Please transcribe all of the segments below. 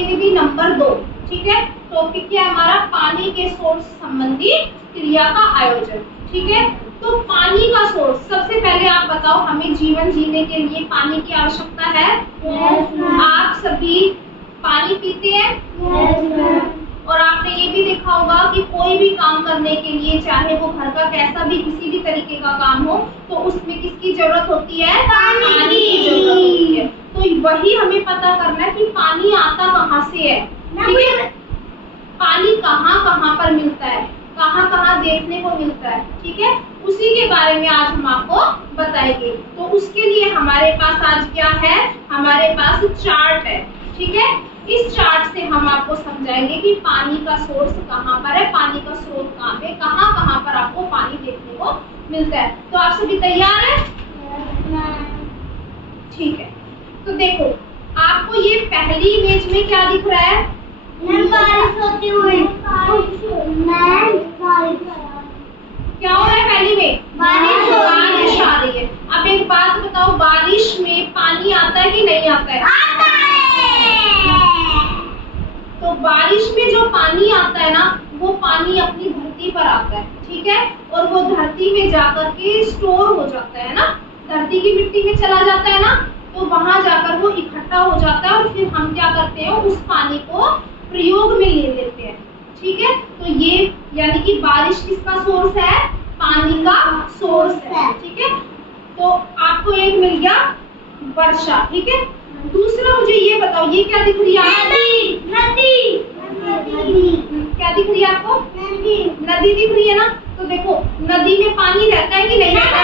गतिविधि नंबर 2, ठीक है। टॉपिक क्या है हमारा? पानी के सोर्स संबंधी क्रिया का आयोजन, ठीक है। तो पानी का सोर्स, सबसे पहले आप बताओ, हमें जीवन जीने के लिए पानी की आवश्यकता है? आप सभी पानी पीते हैं? और आपने ये भी देखा होगा कि कोई भी काम करने के लिए, चाहे वो घर का कैसा भी किसी भी तरीके का काम हो, तो उसमें किसकी जरूरत होती है? पानी की जरूरत होती है। तो वही हमें पता करना है कि पानी आता कहाँ से है, ठीक है। पानी कहाँ कहाँ पर मिलता है, कहाँ कहाँ देखने को मिलता है, ठीक है। उसी के बारे में आज हम आपको बताएंगे। तो उसके लिए हमारे पास आज क्या है? हमारे पास चार्ट है, ठीक है। इस चार्ट से हम आपको समझाएंगे कि पानी का सोर्स कहाँ पर है, पानी का स्रोत कहाँ पे, कहाँ कहाँ पर आपको पानी देखने को मिलता है। तो आप सभी तैयार हैं? ठीक है। तो देखो, आपको ये पहली इमेज में क्या दिख रहा है? बारिश होती हुई। क्या हो रहा है पहली में? बारिश आ रही है। अब एक बात बताओ, बारिश में पानी आता है कि नहीं आता है? आता है। तो बारिश में जो पानी आता है ना, वो पानी अपनी धरती पर आता है, ठीक है। और वो धरती में जाकर के स्टोर हो जाता है ना, धरती की मिट्टी में चला जाता है ना, तो वहां जाकर वो इकट्ठा हो जाता है। और फिर हम क्या करते हैं? उस पानी को प्रयोग में ले लेते हैं, ठीक है। तो ये यानी कि बारिश किसका सोर्स है? पानी का सोर्स है, ठीक है। तो आपको एक मिल गया वर्षा, ठीक है। दूसरा मुझे ये बताओ, ये क्या दिख रही है आपको? नदी। क्या दिख रही है आपको? नदी दिख रही है ना। तो देखो, नदी में पानी रहता है कि नहीं रहता?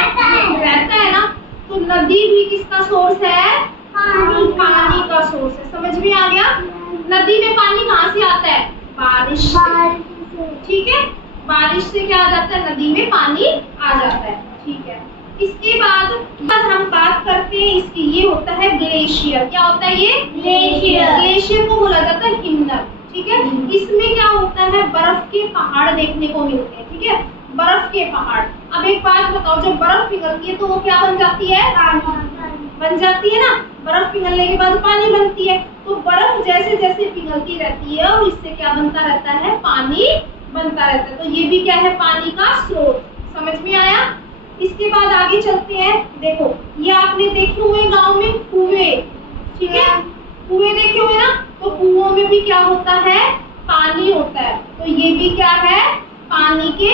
रहता है ना। तो नदी भी किसका सोर्स है? पानी का सोर्स है। समझ में आ गया? नदी में पानी कहाँ से आता है? बारिश से, ठीक है। बारिश से क्या आ जाता है? नदी में पानी आ जाता है, ठीक है। इसके बाद हम बात करते हैं इसकी, ये होता है ग्लेशियर। क्या होता है ये? ग्लेशियर को बोला जाता है हिमनद, ठीक है। इसमें क्या होता है? बर्फ के पहाड़ देखने को मिलते हैं, ठीक है। बर्फ के पहाड़। अब एक बात बताओ, जब बर्फ पिघलती है तो वो क्या बन जाती है? बन जाती है ना। बर्फ पिघलने के बाद पानी बनती है। तो बर्फ जैसे जैसे पिघलती रहती है और इससे क्या बनता रहता है? पानी बनता रहता है। तो ये भी क्या है? पानी का स्रोत। समझ में आया? इसके बाद आगे चलते हैं। देखो, ये आपने देखे हुए गांव में कुएं, ठीक है। कुएं देखे हुए ना। तो कुओं में भी क्या होता है? पानी होता है। तो ये भी क्या है? पानी के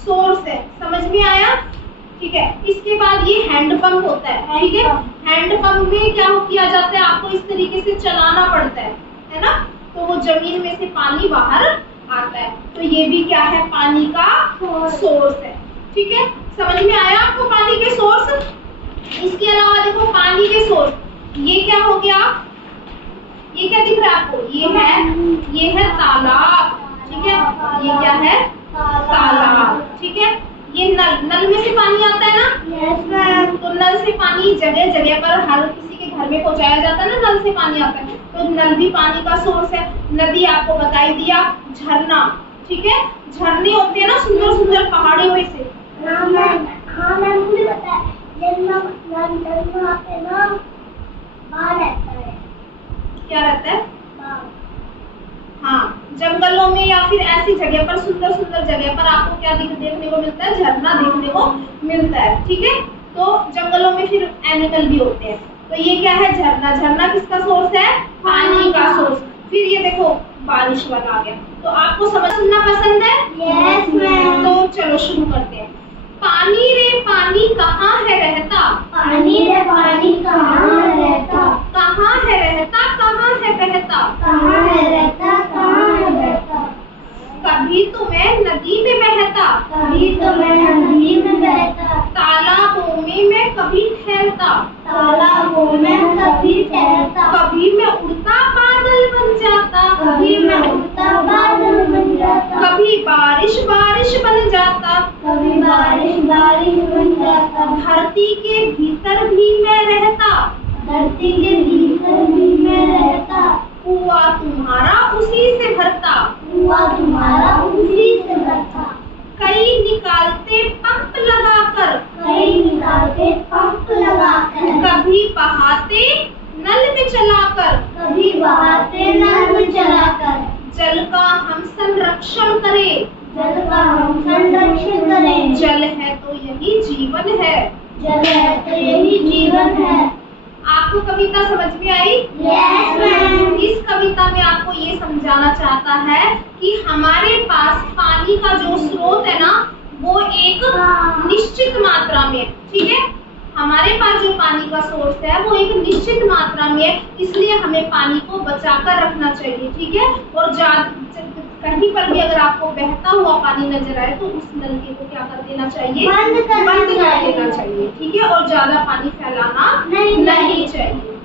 सोर्स है। समझ में आया? ठीक है। इसके बाद ये हैंडपंप होता है, ठीक है। हैंडपंप में क्या किया जाता है? आपको इस तरीके से चलाना पड़ता है ना। तो वो जमीन में से पानी बाहर आता है। तो ये भी क्या है? पानी का सोर्स है, ठीक है। समझ में आया आपको पानी के सोर्स? इसके अलावा देखो, पानी के सोर्स, ये क्या हो गया? ये क्या दिख रहा है आपको? ये है तालाब, ठीक है। ये क्या है? तालाब, ठीक है। ये नल में से पानी आता है ना। यस। तो नल से पानी जगह जगह पर हर किसी के घर में पहुंचाया जाता है ना, नल से पानी आता है। तो नल भी पानी का सोर्स है। नदी आपको बताई दिया। झरना, ठीक है। झरने होते हैं ना, सुंदर सुंदर पहाड़ियों में से। मुझे पता है। पे ना बाढ़ रहता है। क्या रहता है? हाँ, जंगलों में या फिर ऐसी जगह पर, सुंदर सुंदर जगह पर आपको क्या देखने को मिलता है? झरना देखने को मिलता है, ठीक है। तो जंगलों में फिर एनिमल भी होते हैं। तो ये क्या है? झरना। झरना किसका सोर्स है? पानी का सोर्स। फिर ये देखो, बारिश वाला आ गया। तो आपको समझना पसंद है? Yes ma'am. तो चलो शुरू करते हैं। पानी रे पानी कहाँ है रहता? पानी रे पानी कहाँ रहता? कहाँ है रहता? कहाँ है बहता? कहाँ है रहता? कहाँ है बहता? कभी तो मैं नदी में बहता, कभी तो मैं नदी में बहता, तालाबों में मैं कभी ठहरता, तालाबों में कभी ठहरता, कभी मैं उड़ता बादल बन जाता, कभी मैं उड़ता बादल बन जाता, कभी बारिश बारिश बन जाता, कभी बारिश बारिश बन जाता। धरती के भीतर भी मैं रहता, धरती के भीतर भी मैं रहता, कुआं तुम्हारा उसी से भरता, कुआं तुम्हारा उसी से भरता। कई निकालते पंप लगाकर, कई निकालते पंप लगाकर, कभी बहाते नल में चलाकर, कभी बहाते नल में करें, जल का हम संरक्षण करें। जल है तो यही जीवन है। जल है तो यही जीवन है। आपको कविता समझ में आई? Yes ma'am. इस कविता में आपको ये समझाना चाहता है कि हमारे पास पानी का जो स्रोत है ना वो एक निश्चित मात्रा में, ठीक है, हमारे पास जो पानी का सोर्स है वो एक निश्चित मात्रा में है, इसलिए हमें पानी को बचाकर रखना चाहिए, ठीक है। और कहीं पर भी अगर आपको बहता हुआ पानी नजर आए तो उस नलके को क्या कर देना चाहिए? बंद कर देना चाहिए, ठीक है। और ज्यादा पानी फैलाना नहीं चाहिए।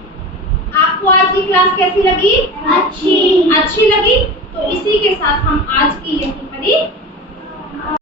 आपको आज की क्लास कैसी लगी? अच्छी लगी। तो इसी के साथ हम आज की यहीं पर ही